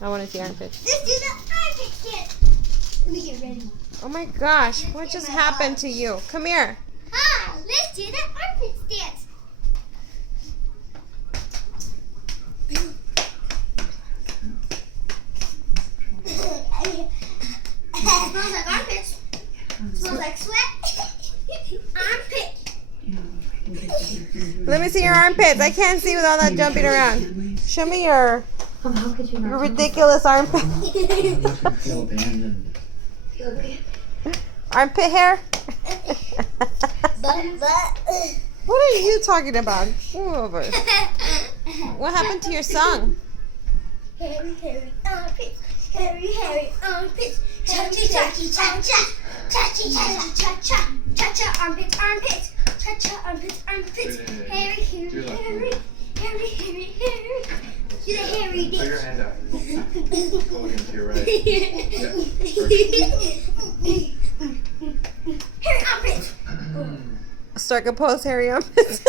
I want to see armpits. Let's do the armpit dance. Let me get ready. Oh my gosh, what just happened to you? Come here. Hi, let's do the armpit dance. Smells like armpits. Smells like sweat. Armpit. Let me see your armpits. I can't see with all that jumping around. Show me your ridiculous armpit. Feel abandoned. Armpit hair? But. What are you talking about? Move over. What happened to your song? Hairy, hairy armpits. Hairy, hairy armpits. Cha-cha-cha-cha-cha. Cha-cha-cha-cha-cha. Cha-cha armpits, armpits. Cha-cha armpits, armpits. Hairy, hairy, hairy. Hairy, hairy, hairy. Do the hairy Put your dance. hand out. Go again to your right. Hairy armpits. Strike a pose, hairy armpits.